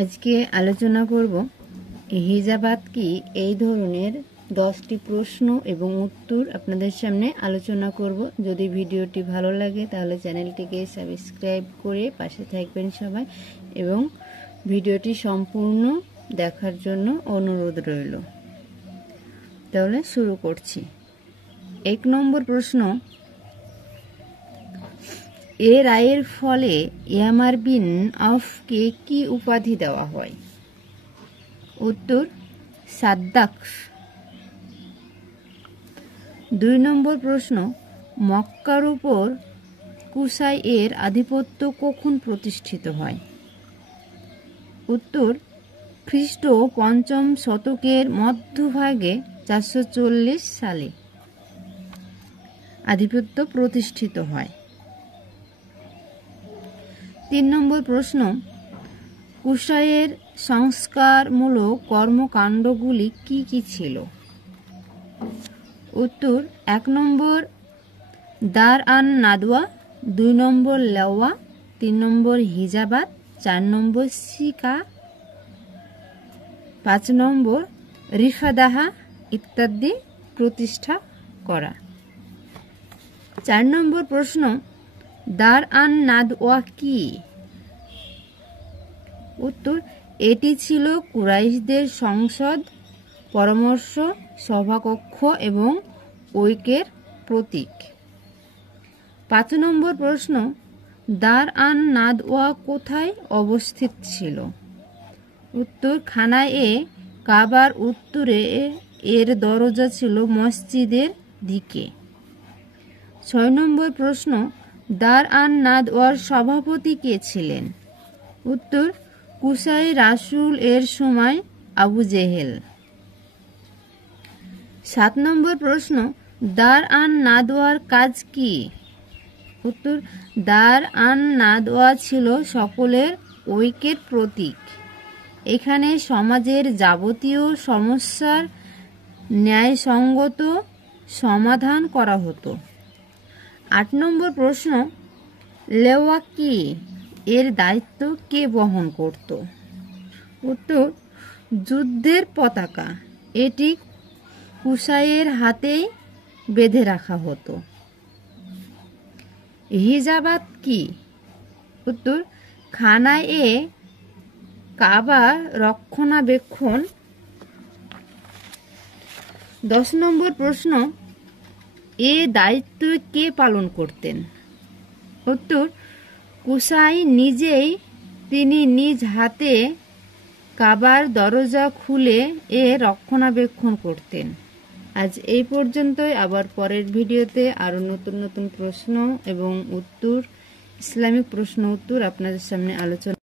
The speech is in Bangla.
আজকে আলোচনা করব হিজাবাত কি এই ধরনের 10টি প্রশ্ন এবং উত্তর আপনাদের সামনে আলোচনা করব। যদি ভিডিওটি ভালো লাগে তাহলে চ্যানেলটিকে সাবস্ক্রাইব করে পাশে থাকবেন সবাই এবং ভিডিওটি সম্পূর্ণ দেখার জন্য অনুরোধ রইল। তাহলে শুরু করছি। 1 নম্বর প্রশ্ন, এ রায়ের ফলে ইয়ামার বিন আউফকে কি উপাধি দেওয়া হয়? উত্তর সাদ্দাক। 2 নম্বর প্রশ্ন, মক্কার উপর কুসাই এর আধিপত্য কখন প্রতিষ্ঠিত হয়? উত্তর খ্রিস্ট 5ম শতকের মধ্যভাগে 440 সালে আধিপত্য প্রতিষ্ঠিত হয়। 3 নম্বর প্রশ্ন, কুসাইয়ের সংস্কারমূলক কর্মকাণ্ডগুলি কি কি ছিল? উত্তর 1 নম্বর দার আন নাদওয়া, 2 নম্বর লেওয়া, 3 নম্বর হিজাবাত, 4 নম্বর সিকা, 5 নম্বর রিফাদাহা ইত্যাদি প্রতিষ্ঠা করা। 4 নম্বর প্রশ্ন, দার আন নাদওয়া কি? উত্তর এটি ছিল কুরাইশদের সংসদ, পরামর্শ সভাকক্ষ এবং ঐক্যের প্রতীক। 5 নম্বর প্রশ্ন, দার আন নাদওয়া কোথায় অবস্থিত ছিল? উত্তর খানায় এ কাবার উত্তরে, এর দরজা ছিল মসজিদের দিকে। 6 নম্বর প্রশ্ন, দার আন নাদওয়ার সভাপতি কে ছিলেন? উত্তর কুসাই রাসূল এর সময় আবু জেহেল। 7 নম্বর প্রশ্ন, দার আন নাদওয়ার কাজ কি? উত্তর দার আন নাদওয়া ছিল সকলের ঐক্যের প্রতীক। এখানে সমাজের যাবতীয় সমস্যার ন্যায়সঙ্গত সমাধান করা হতো। 8 নম্বর প্রশ্ন, লেওয়া কি? এর দায়িত্ব কে বহন করত? উত্তর যুদ্ধের পতাকা। এটি কুসাইয়ের হাতেই বেঁধে রাখা হতো। হিজাবাত কি? উত্তর খানায় এ কাবা রক্ষণাবেক্ষণ। 10 নম্বর প্রশ্ন, এ দায়িত্ব কে পালন করতেন? উত্তর কুসাই নিজেই। তিনি নিজ হাতে কাবার দরজা খুলে এ রক্ষণাবেক্ষণ করতেন। আজ এই পর্যন্তই। আবার পরের ভিডিওতে আরও নতুন নতুন প্রশ্ন এবং উত্তর, ইসলামিক প্রশ্ন উত্তর আপনাদের সামনে আলোচনা